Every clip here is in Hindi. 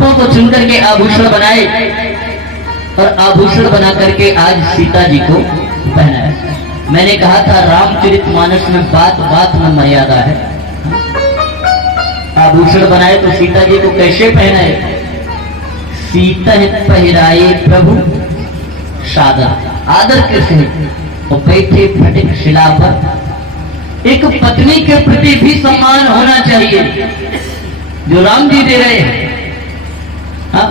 पुष्पों को चुन करके आभूषण बनाए और आभूषण बना करके आज सीता जी को पहनाया। मैंने कहा था रामचरितमानस में बात बात में मर्यादा है। आभूषण बनाए तो सीता जी को कैसे पहनाए? सीता पहराए प्रभु सादर, आदर के सहित और बैठे फटिक शिला पर। एक पत्नी के प्रति भी सम्मान होना चाहिए जो राम जी दे रहे हैं। अब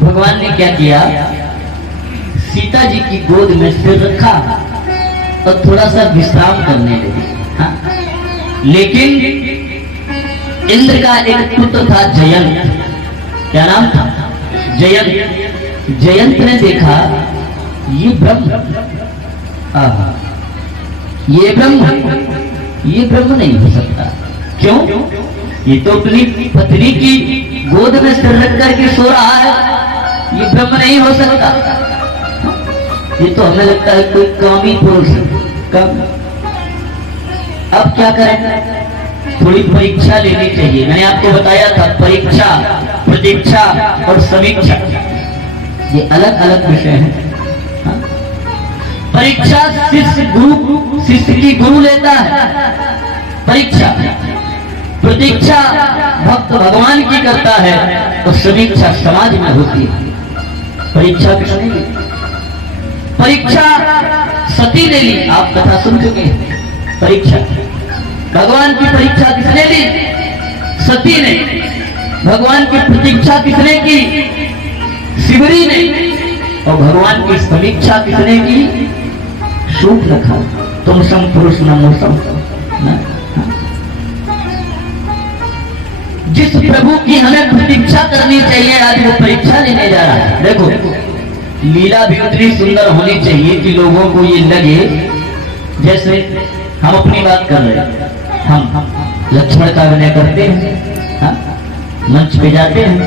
भगवान ने क्या किया? सीता जी की गोद में सिर रखा और थोड़ा सा विश्राम करने लगे। लेकिन इंद्र का एक पुत्र था जयंत। क्या नाम था? जयंत। जयंत ने देखा ये ब्रह्म, ये ब्रह्म नहीं हो सकता। क्यों? ये तो अपनी पत्नी की गोद में सिर रख करके सो रहा है, ये ब्रह्म नहीं हो सकता। ये तो हमें लगता है कोई कामी पुरुष कम। अब क्या करें? थोड़ी परीक्षा लेनी चाहिए। मैंने आपको बताया था परीक्षा, प्रतीक्षा और समीक्षा ये अलग अलग विषय हैं। परीक्षा शिष्य की गुरु लेता है परीक्षा, प्रतीक्षा भक्त भगवान की करता है और समीक्षा समाज में होती है। परीक्षा किसने ली? परीक्षा सती ने ली। आप कथा सुन चुके हैं। परीक्षा भगवान की परीक्षा किसने ली? सती ने। भगवान की प्रतीक्षा किसने की? शिवरी ने। और भगवान की समीक्षा किसने की? सूख रखा, तुम सम पुरुष नमोसम। जिस प्रभु की हमें प्रतीक्षा करनी चाहिए आज वो परीक्षा लेने जा रहा है। देखो लीला भी उतनी सुंदर होनी चाहिए कि लोगों को ये लगे जैसे हम अपनी बात कर रहे हैं। हम लक्ष्मण का अभिनय करते हैं, मंच पे जाते हैं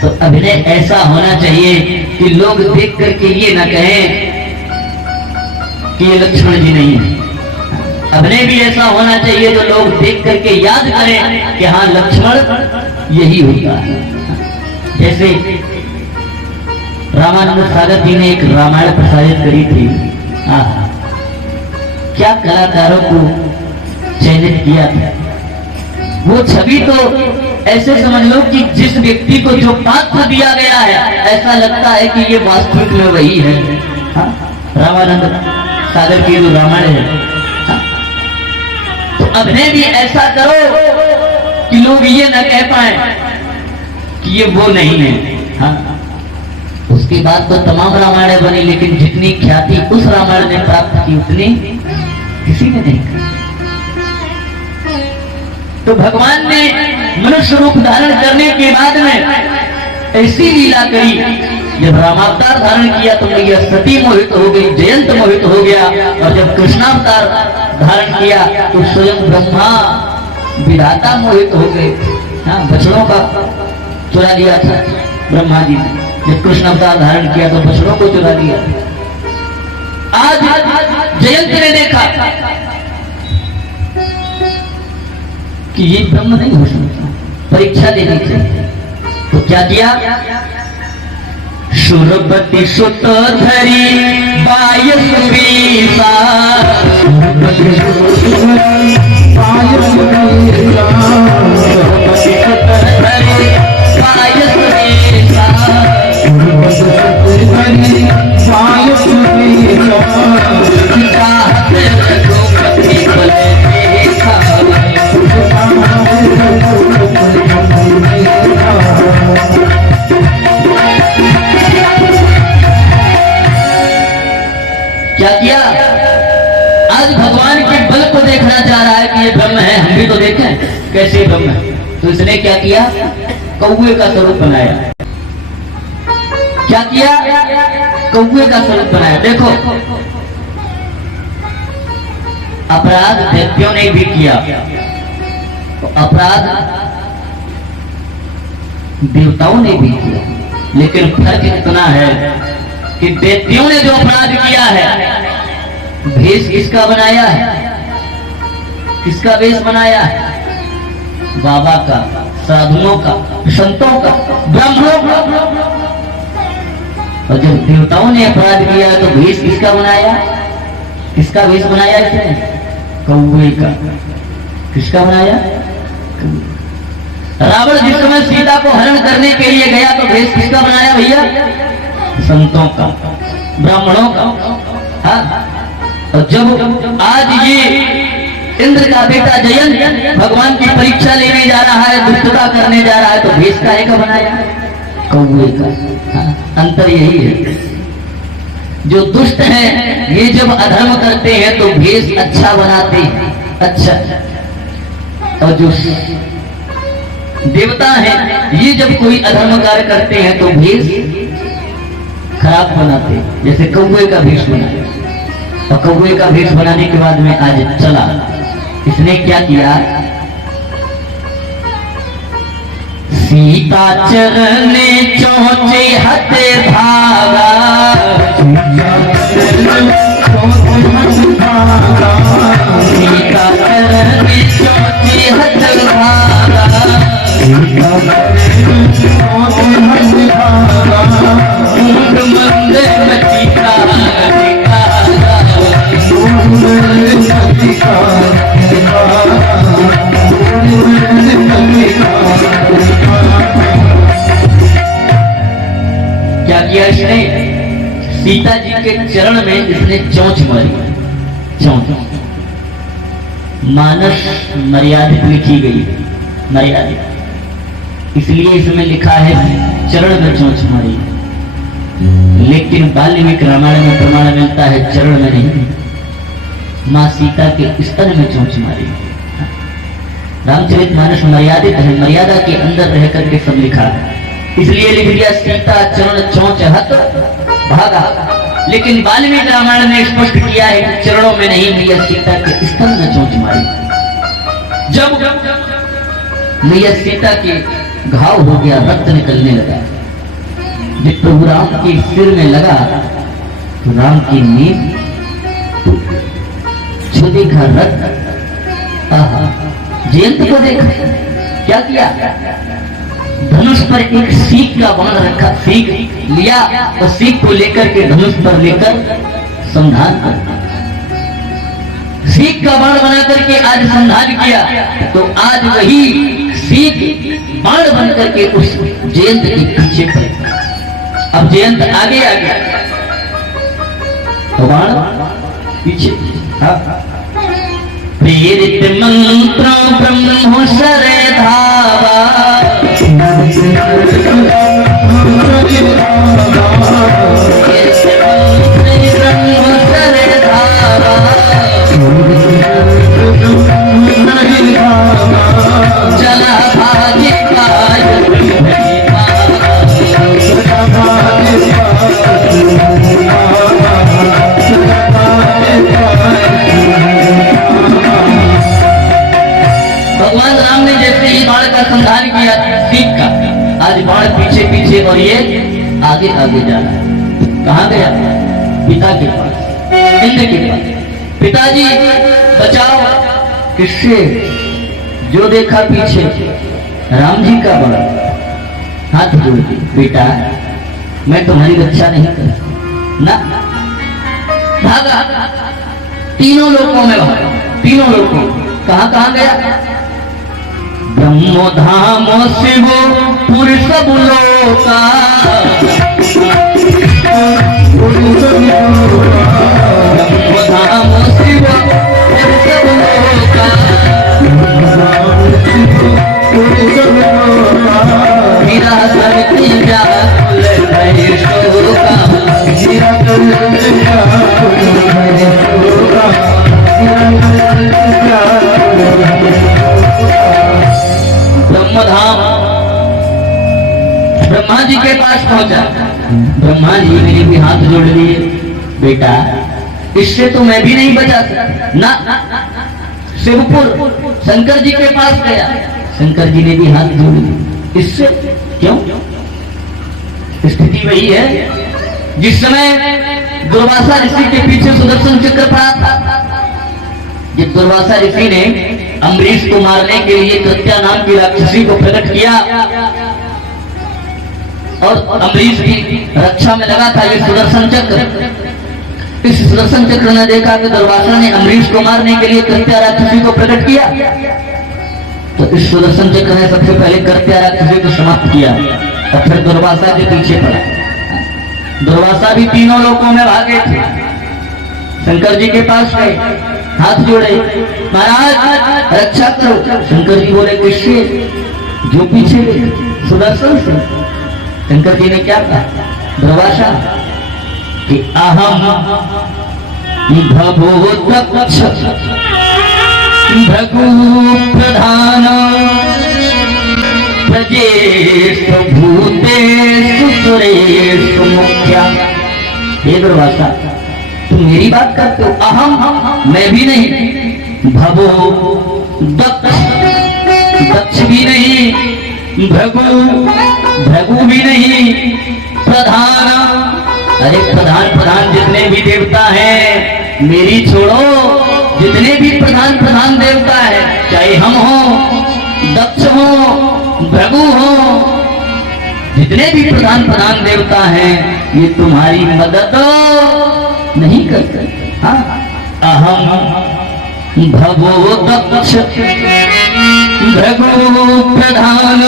तो अभिनय ऐसा होना चाहिए कि लोग देख करके ये ना कहें कि ये लक्ष्मण जी नहीं है। अभिनय भी ऐसा होना चाहिए जो लोग देख करके याद करें कि हाँ लक्ष्मण यही होता है। जैसे रामानंद सागर जी ने एक रामायण प्रसारित करी थी। क्या कलाकारों को चयनित किया था। वो छवि तो ऐसे समझ लो कि जिस व्यक्ति को जो पात्र दिया गया है ऐसा लगता है कि ये वास्तविक में वही है। रामानंद सागर की जो रामायण है। तो अभिनय भी ऐसा करो कि लोग ये न कह पाए कि ये वो नहीं है। उसके बाद तो तमाम रामायण बनी लेकिन जितनी ख्याति उस रामायण ने प्राप्त की उतनी किसी ने नहीं की। तो भगवान ने मनुष्य रूप धारण करने के बाद में ऐसी लीला करी। जब रामावतार धारण किया तो मैया सती मोहित हो गई, जयंत मोहित हो गया। और जब कृष्णावतार धारण किया तो स्वयं ब्रह्मा विधाता मोहित हो गए। बछड़ों का चुरा लिया था ब्रह्मा जी ने। जब कृष्ण अवतार धारण किया तो बछड़ों को चुरा लिया। आज जयंत ने देखा कि ये ब्रह्म नहीं हो सकता, परीक्षा लेनी चाहिए। तो क्या किया? सुरपति सुत धरी बाय सुबीसा, क्या किया? आज भगवान के बल को देखना चाह रहा है कि ये ब्रह्म है। हम भी तो देखें कैसे ब्रह्म है। तो इसने क्या किया? कौवे का स्वरूप बनाया। क्या किया? कौवे का स्वरूप बनाया। देखो अपराध दैत्यों ने भी किया, तो अपराध देवताओं ने भी किया। लेकिन फर्क इतना है कि दैत्यों ने जो अपराध किया है भेष किसका बनाया है? किसका वेश बनाया है? बाबा का, साधुओं का, संतों का, ब्राह्मणों का। और जब देवताओं ने अपराध किया तो भेष किसका बनाया? किसका भेष बनाया इसने? कौवे का। किसका बनाया? रावण जिस समय सीता को हरण करने के लिए गया तो भेष किसका बनाया भैया? संतों का, ब्राह्मणों का। हाँ? और जब आज ये इंद्र का बेटा जयंत भगवान की परीक्षा लेने जा रहा है, दुष्टता करने जा रहा है, तो भेष काहे का बनाया? कौवे का। हाँ? अंतर यही है, जो दुष्ट हैं ये जब अधर्म करते हैं तो भेष अच्छा बनाते हैं, अच्छा। और जो देवता हैं ये जब कोई अधर्म कार्य करते हैं तो भेष खराब बनाते हैं। जैसे कौवे का भेष बनाया, और कौवे का भेष बनाने के बाद में आज चला, इसने क्या किया? सीता चरने चोचे हते भागा, सीता चरने चोचे हते भागा, मूड मंद मचिका क्या किया इसने? सीता जी के चरण में इसने चोंच मारी। चोंच मानस मर्यादित लिखी गई, मर्यादित, इसलिए इसमें लिखा है चरण में चोंच मारी। लेकिन वाल्मीकि रामायण में प्रमाण मिलता है चरण में नहीं, मां सीता के स्तन में चोंच मारी। रामचरितमानस मर्यादित है, मर्यादा के अंदर रह करके सब लिखा है, इसलिए लिख दिया सीता चरण चोंच हत भागा। लेकिन वाल्मीकि रामायण ने स्पष्ट किया है कि चरणों में नहीं, मैया सीता के स्तन में चोंच मारी। जब मैया सीता के घाव हो गया, रक्त निकलने लगा, जब प्रभु राम के सिर में लगा तो राम की नींद जो देखा रक्त। आहा, जयंत को देखा, क्या किया? धनुष पर एक सीख का बाण रखा, सीख लिया और सीख को लेकर के धनुष पर लेकर संधान कर, सीख का बाण बना करके आज संधान किया। तो आज वही सीख बाण बन करके उस जयंत के पीछे पड़े। अब जयंत आगे आ गया तो बाण पीछे। प्रेरित मंत्र ब्रह्म सरे धावा, ब्रह्म सरे धावा, चला भागी भगवान राम ने जैसे ही बाण का संधान किया सीख का, आज बाण पीछे पीछे और ये आगे आगे जा रहा है। कहाँ गया? पिता के पास, इंद्र के पास। पिताजी बचाओ, किससे? जो देखा पीछे राम जी का बाण, हाथ जोड़ दी, बेटा मैं तुम्हारी रक्षा नहीं कर ना। भागा, तीनों लोकों में भागा, तीनों लोकों। कहाँ कहाँ गया? ब्रह्मधाम शिव पुर सब लोका, ब्रह्मधाम शिव पुर सब लोका, मेरा धरती व्याकुल है शोका, ब्रह्मधाम ब्रह्मा जी के पास पहुंचा। ब्रह्मा जी मेरे भी हाथ जोड़ लिए, बेटा इससे तो मैं भी नहीं बचा सकता ना। शिवपुर शंकर जी के पास गया, शंकर जी ने भी हाथ जोड़ लिए, इससे क्यों? स्थिति वही है जिस समय दुर्वासा ऋषि के पीछे सुदर्शन चक्र पड़ा था। जब दुर्वासा ऋषि ने अम्बरीश को मारने के लिए कृत्या नाम की राक्षसी को प्रकट किया और अम्बरीश की रक्षा में लगा था ये सुदर्शन चक्र। इस सुदर्शन चक्र ने देखा कि दुर्वासा ने अम्बरीश को मारने के लिए कृत्या राक्षसी को प्रकट किया, तो इस सुदर्शन चक्र ने सबसे पहले कृत्या राक्षसी को समाप्त किया और फिर दुर्वासा के पीछे पड़ा। दुर्वासा भी तीनों लोकों में भागे थे, शंकर जी के पास गए, हाथ जोड़े, महाराज रक्षा करो। शंकर जी बोले किससे? जो पीछे सुदर्शन से। शंकर जी ने क्या कहा? दुर्वासा कि अहम भगो दक्ष भृगु प्रधान प्रजेषु भूतेषु सुरेषु मुख्या। हे दुर्वासा, तुम मेरी बात करते हो? अहम मैं भी नहीं, भवो दक्ष दक्ष भी नहीं, भृगु भी नहीं, प्रधान अरे प्रधान जितने भी देवता हैं मेरी छोड़ो, जितने भी प्रधान देवता है, चाहे हम हो, दक्ष हो, भृगु हो, जितने भी प्रधान देवता हैं ये तुम्हारी मदद नहीं कर सकते। हाँ, अहम भवो दक्ष भृगु प्रधान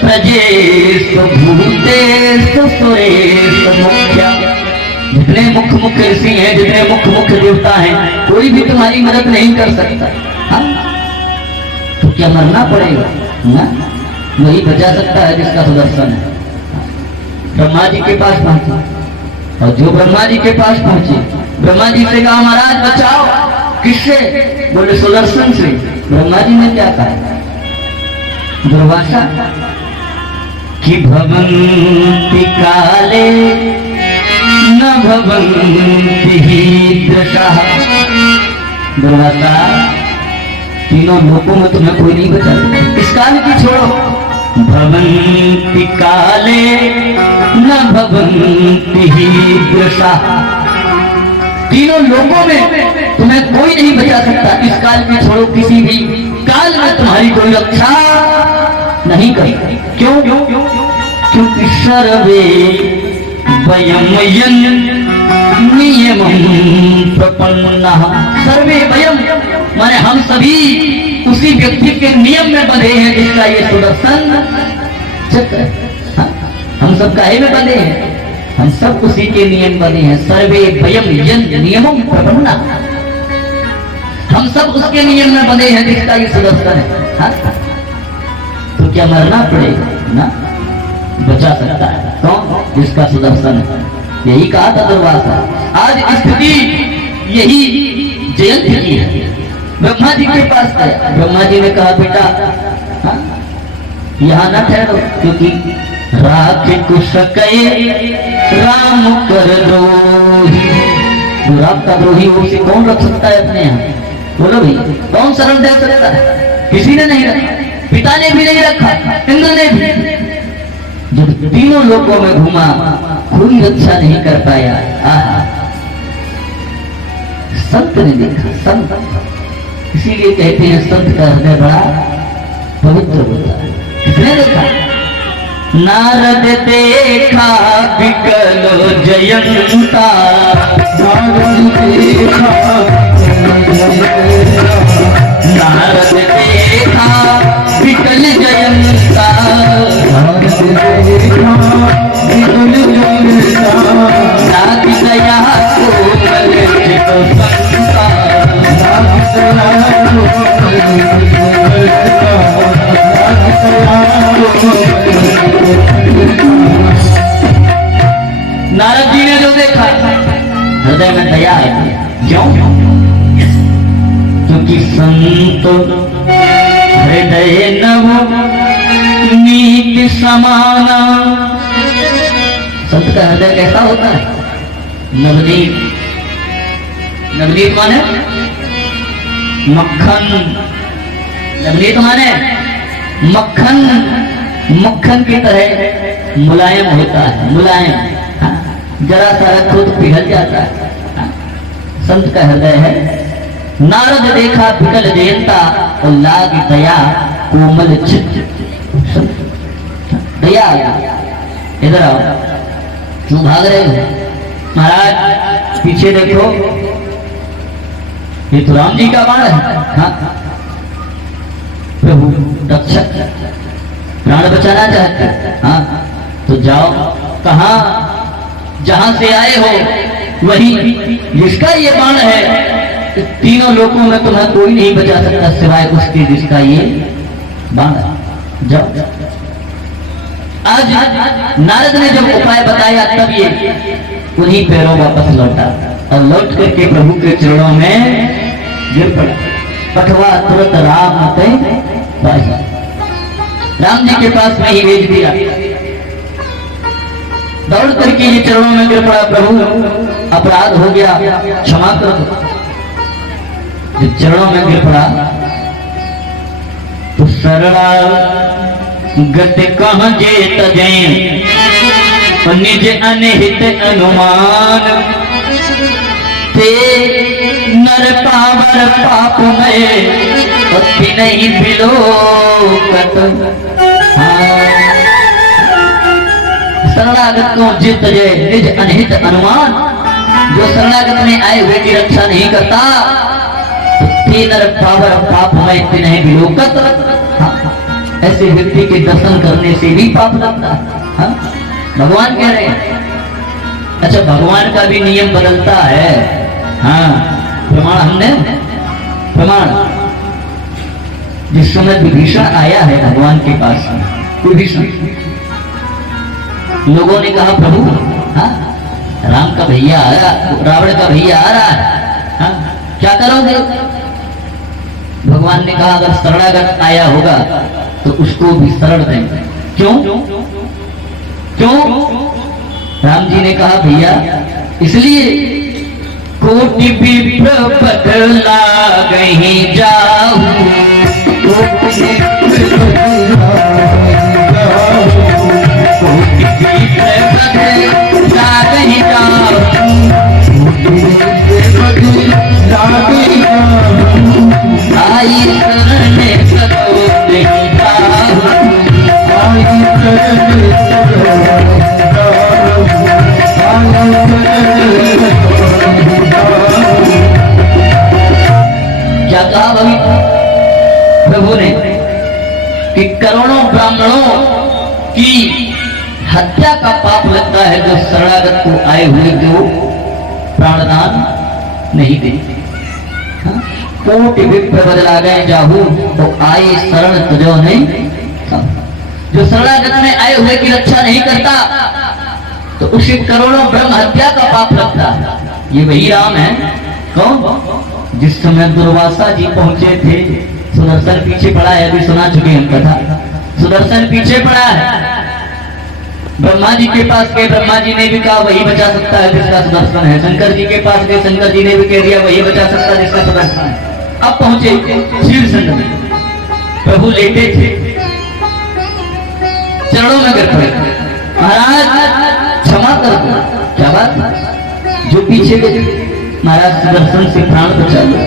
प्रजेषु भूतेषु सुरेषु मुख्या। जितने मुख्य ऋषि हैं, जितने मुख्य देवता हैं, कोई भी तुम्हारी मदद नहीं कर सकता। हाँ? तो क्या मरना पड़ेगा ना? वही बचा सकता है जिसका सुदर्शन है। ब्रह्मा जी के पास पहुंचे और जो ब्रह्मा जी के पास पहुंचे, ब्रह्मा जी से कहा महाराज बचाओ। किससे? बोले सुदर्शन से। ब्रह्मा जी ने क्या कहा? दुर्वासा कि भवन्ति काले न भवन्ति हीदृशः। दुर्वासा, तीनों लोकों में तुम्हें कोई नहीं बचा सकता। इस काल की छोड़ो, भवन्ति काले न भवन्ति हीदृशः। तीनों लोकों में तुम्हें कोई नहीं बचा सकता। इस काल की छोड़ो, किसी भी काल में तुम्हारी कोई रक्षा नहीं कर। क्यों? क्योंकि सर्वे वयम नियमं प्रपन्नः। सर्वे वयम माने हम सभी उसी व्यक्ति के नियम में बंधे हैं जिसका ये सुदर्शन चक्र है। हम सब काहे में बंधे हैं? हम सब उसी के नियम बने हैं। सर्वे वयम नियमं प्रपन्नः। हम सब उसके नियम में बने हैं जिसका ये सुदर्शन है। तो क्या मरना पड़ेगा ना? बचा सकता है कौन? जिसका सुदर्शन है। यही कहा था दुर्वासा। आज स्थिति यही जयंत की है। ब्रह्मा जी के पास गया, ब्रह्मा जी ने कहा बेटा यहाँ न ठहरो, क्योंकि राख कुश राम कर द्रोही। राम का द्रोही उसे कौन रख सकता है अपने यहाँ? बोलो भाई, कौन शरण दे सकता है? किसी ने नहीं रखा, पिता ने भी नहीं रखा, इंद्र ने भी। जब तीनों लोकों में घूमा, कोई रक्षा नहीं कर पाया। आहा, संत ने देखा, संत। इसीलिए कहते हैं संत का हृदय बड़ा पवित्र होता है। किसने देखा? नारद देखा विकल जयंता। नारद देखा विकल जयंता। नाग दया कोमल चित संता। नारद जी ने जो देखा, हृदय में दया है। क्यों? क्योंकि संत हृदय नव नीति समाना। संत का हृदय कैसा होता है? नवनीत। नवनीत माने मक्खन। नवनीत माने मक्खन। मक्खन की तरह मुलायम होता है, मुलायम। जरा सा रखो तो पिघल जाता है। संत का हृदय है नारद देखा विकल देवता और लाग दया कोमल चित्त। दया आ गई, इधर आओ, क्यों भाग रहे हो? महाराज पीछे देखो, ये तो राम जी का बाण है। हाँ, प्रभु रक्षक प्राण बचाना चाहते। हाँ, तो जाओ, कहा जहां से आए हो वही जिसका ये बाण है, तीनों लोकों में तुम्हें कोई नहीं बचा सकता सिवाय उसके जिसका ये बाण है। जाओ। आज नारद ने जब उपाय बताया तब ये उन्हीं पैरों वापस लौटा और लौट करके प्रभु के चरणों में गिर पड़ा। पठवा तुरंत राम राम जी के पास में ही भेज दिया। दौड़ करके ये चरणों में गिर पड़ा, प्रभु अपराध हो गया, क्षमा कर दो। जब चरणों में गिर पड़ा तो सरला गत कह जे तजैं निज अनहित अनुमान ते नर पावर पाप में नहीं बिलोकत। शरणागत को जित जय निज अनहित अनुमान, जो शरणागत में आए हुए की रक्षा नहीं करता ते नर पावर पाप में नहीं बिलोकत। ऐसे व्यक्ति के दर्शन करने से भी पाप लगता है। भगवान कह रहे हैं। अच्छा, भगवान का भी नियम बदलता है। हाँ, प्रमाण हमने प्रमाण, जिस समय विभीषण आया है भगवान के पास, विभीषण, लोगों ने कहा प्रभु, हाँ, राम का भैया आ रहा, रावण का भैया आ रहा है, हाँ, क्या करोगे? भगवान ने कहा अगर शरणागत आया होगा तो उसको भी शरण देंगे। क्यों? क्यों? राम जी ने कहा भैया इसलिए कोटि विप्र बदला कहीं जाऊं, कोटि विप्र बदला कहीं जाऊं, आई करने सको नहीं जाऊं, आई करने क्या कहा प्रभु ने कि करोड़ों ब्राह्मणों की हत्या का पाप लगता है जो शरणागत को आए हुए जो प्राणदान नहीं देते। कोटि विप्र बदला गए जाहू तो आए शरण तुझो नहीं। जो शरणागत में आए हुए की रक्षा नहीं करता तो उसे करोड़ों ब्रह्म हत्या का पाप लगता है। ये वही राम है। कौन? जिस समय दुर्वासा जी पहुंचे थे, सुदर्शन पीछे पड़ा है, अभी सुना चुके हम कथा। सुदर्शन पीछे पड़ा है, ब्रह्मा जी के पास गए, ब्रह्मा जी ने भी कहा वही बचा सकता है जिसका सुदर्शन है। शंकर जी के पास गए, शंकर जी ने भी कह दिया वही बचा सकता है जिसका सुदर्शन है। अब पहुंचे शिव शंकर, प्रभु लेटे थे, चरणों में गिर पड़े, महाराज क्षमा कर दो। क्या बात? जो पीछे गए महाराज सुदर्शन से प्राण बचा लो।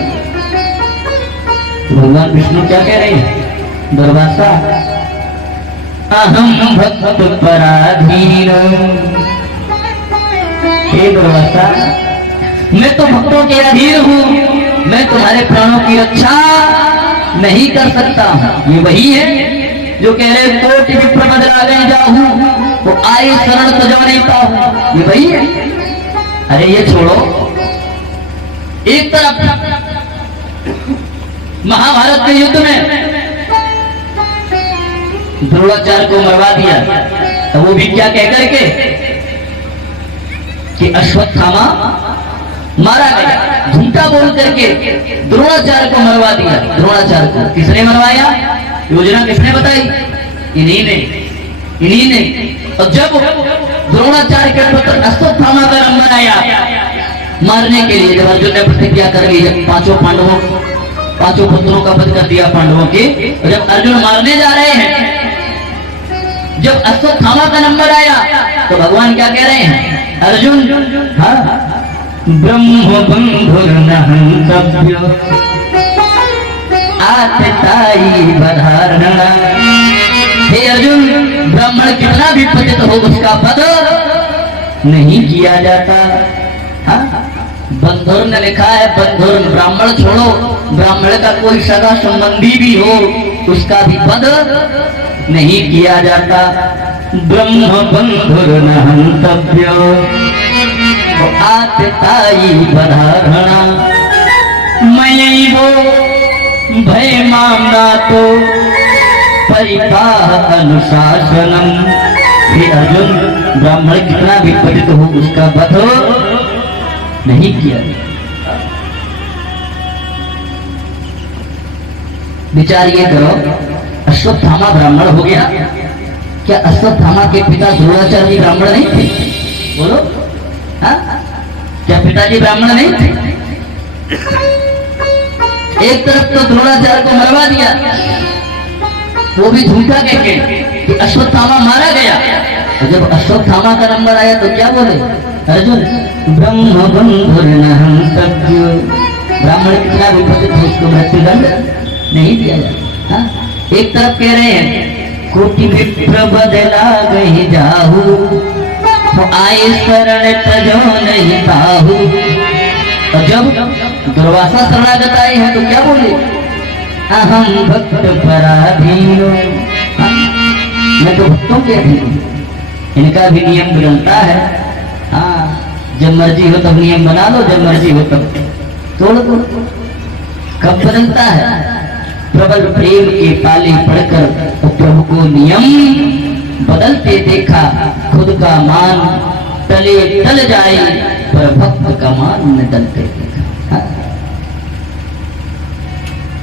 भगवान विष्णु क्या कह रहे हैं? दुर्वासा अहम भक्त पराधीन, हे दुर्वासा मैं तो भक्तों के अधीन हूँ, मैं तुम्हारे प्राणों की रक्षा नहीं कर सकता। ये वही है जो कह रहे कोटि विप्र बदला गए जाहू तो आए शरण तुझो नहीं पाऊं। ये वही है। अरे ये छोड़ो, एक तरफ महाभारत के युद्ध में द्रोणाचार्य को मरवा दिया, तो वो भी क्या कह करके कि अश्वत्थामा मारा गया, झूठा बोल करके द्रोणाचार्य को मरवा दिया। द्रोणाचार्य को किसने मरवाया? योजना किसने बताई? इन्हीं ने। और जब द्रोणाचार्य के पुत्र अश्वत्थामा का नंबर आया मारने के लिए, जब अर्जुन ने प्रतिज्ञा कर ली, जब पांचों पुत्रों का वध कर दिया पांडवों के, और जब अर्जुन मारने जा रहे हैं, जब अश्वत्थामा का नंबर आया तो भगवान क्या कह रहे हैं? अर्जुन, हाँ ब्रह्म बंधुर्न हंतव्य आतताई बधारणा। हे अर्जुन, ब्राह्मण कितना भी पतित हो उसका वध नहीं किया जाता। हाँ? बंधुर ने लिखा है, बंधुर ब्राह्मण छोड़ो, ब्राह्मण का कोई सगा संबंधी भी हो उसका भी वध नहीं किया जाता। ब्रह्म बंधुर न हंतव्यो आतताई बधारणा। मयि वो भय मामना तो परिपाह अनुशासनम। हे अर्जुन, ब्राह्मण कितना भी पतित हो उसका वध नहीं किया। विचार ये करो, अश्वत्थामा ब्राह्मण हो गया, क्या अश्वत्थामा के पिता ध्रुवाचार्य ब्राह्मण नहीं थे? बोलो, हाँ? क्या पिताजी ब्राह्मण नहीं थे? एक तरफ तो द्रोणाचार्य को मरवा दिया, वो भी झूठा कह के कि अश्वत्थामा मारा गया। और जब अश्वत्थामा का नंबर आया तो क्या बोले अर्जुन? ब्रह्म बंधुर्न हंतव्यो। ब्राह्मण कितना भी पतित हो उसको मृत्युदंड नहीं दिया जाता। एक तरफ कह रहे हैं कोटि विप्र बदला गई जाहू, तो आए शरण तजो नहीं पाहू। और जब दुर्वासा शरणागत आए हैं तो क्या बोले? अहम भक्त पराधीनो। मैं तो भक्तों के अधीन हूँ, इनका भी नियम बदलता है। हाँ, जब मर्जी हो तब नियम बना लो, जब मर्जी हो तब तोड़ दो। कब बदलता है? प्रबल प्रेम के पाले पड़कर तो प्रभु को नियम बदलते देखा। खुद का मान तले टल जाए पर भक्त का मान न टलते देखा।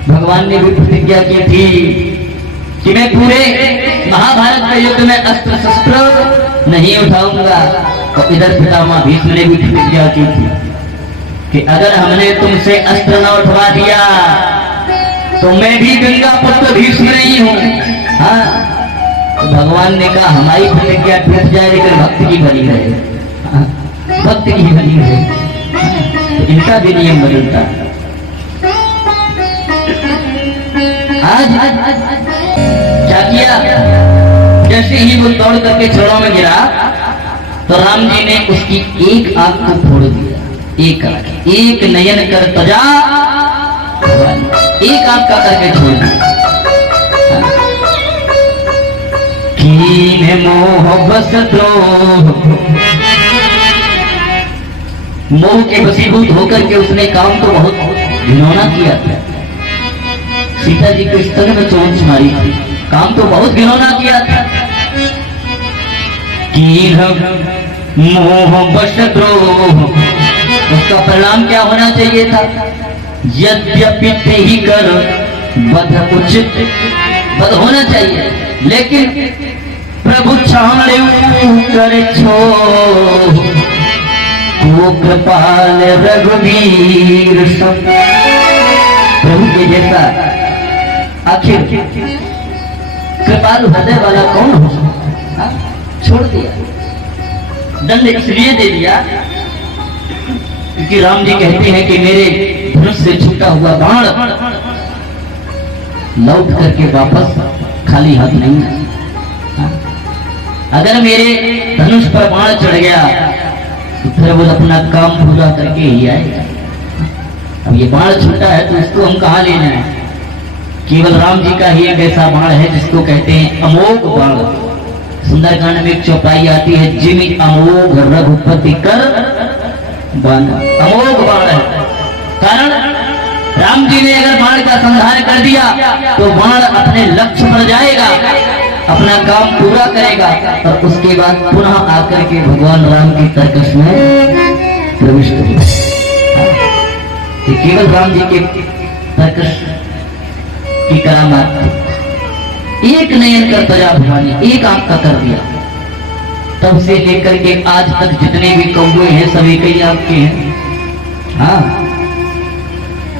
भगवान ने भी प्रतिज्ञा की थी कि मैं पूरे महाभारत के युद्ध में अस्त्र शस्त्र नहीं उठाऊंगा। और इधर पितामह भीष्म ने भी प्रतिज्ञा की थी कि अगर हमने तुमसे अस्त्र न उठवा दिया तो मैं भी गंगा पुत्र भीष्म नहीं हूं। हाँ, तो भगवान ने कहा हमारी प्रतिज्ञा टूट जाए लेकिन भक्त की बनी रहे। हाँ, भक्त की बनी रहे। तो इनका भी नियम बदलता है। आज क्या किया? जैसे ही वो दौड़ करके चौड़ों में गिरा तो राम जी ने उसकी एक आंख को फोड़ दिया। एक आंख, एक नयन कर तजा, एक आंख का करके छोड़ दिया। कीन मोह बस द्रोह, मोह के वशीभूत होकर के उसने काम तो बहुत घिनौना किया था। सीता जी को स्तन में चोंच मारी थी, काम तो बहुत घिनौना किया था। कीन मोह बस द्रोह, उसका परिणाम क्या होना चाहिए था? यद्यपि ही कर बध उचित, बध होना चाहिए, लेकिन प्रभु छाड़े कर छो वो कृपाल रघुवीर सब। प्रभु के जैसा आखिर कृपालु हृदय वाला कौन हो सकता? छोड़ दिया, दंड इसलिए दे दिया क्योंकि राम जी कहते हैं कि मेरे धनुष से छूटा हुआ बाण लौट करके वापस खाली हाथ नहीं है। अगर मेरे धनुष पर बाण चढ़ गया तो फिर वो अपना काम पूरा करके ही आएगा। अब ये बाण छूटा है तो इसको हम कहाँ ले जाएं? केवल राम जी का ही एक ऐसा बाण है जिसको कहते हैं अमोघ बाण। सुंदरकांड में एक चौपाई आती है, जिमि अमोघ रघुपति कर बाण। अमोघ बाण है, कारण राम जी ने अगर बाण का संहार कर दिया तो बाण अपने लक्ष्य पर जाएगा, अपना काम पूरा करेगा और उसके बाद पुनः आकर के भगवान राम की तर्कश में प्रविष्ट होगा। केवल राम जी के तर्कश की करामात थी। एक नयन का तजा भवानी, एक आंख का कर दिया। तब से लेकर के आज तक जितने भी कौवे हैं सभी कई आपके हैं। हाँ,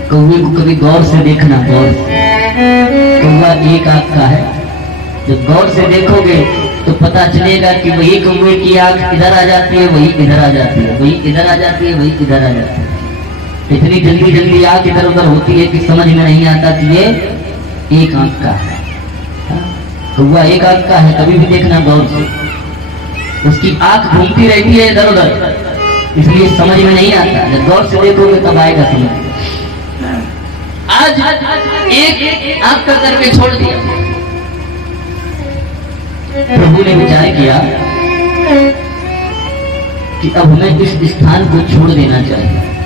कौवे को कभी गौर से देखना, गौर से। कौवा एक आंख का है, जब गौर से देखोगे तो पता चलेगा कि वही कौवे की आंख इधर आ जाती है, वही इधर आ जाती है, वही इधर आ जाती है, वही इधर आ जाती है। इतनी जल्दी जल्दी आंख इधर उधर होती है कि समझ में नहीं आता कि ये एक आंख का है। कौवा एक आंख का है, कभी भी देखना गौर से, उसकी आंख घूमती रहती है इधर उधर, इसलिए समझ में नहीं आता। जब गौर से देखोगे तब आएगा समझ। आज एक आंख का करके छोड़ दिया। प्रभु ने विचार किया कि अब हमें इस स्थान को छोड़ देना चाहिए।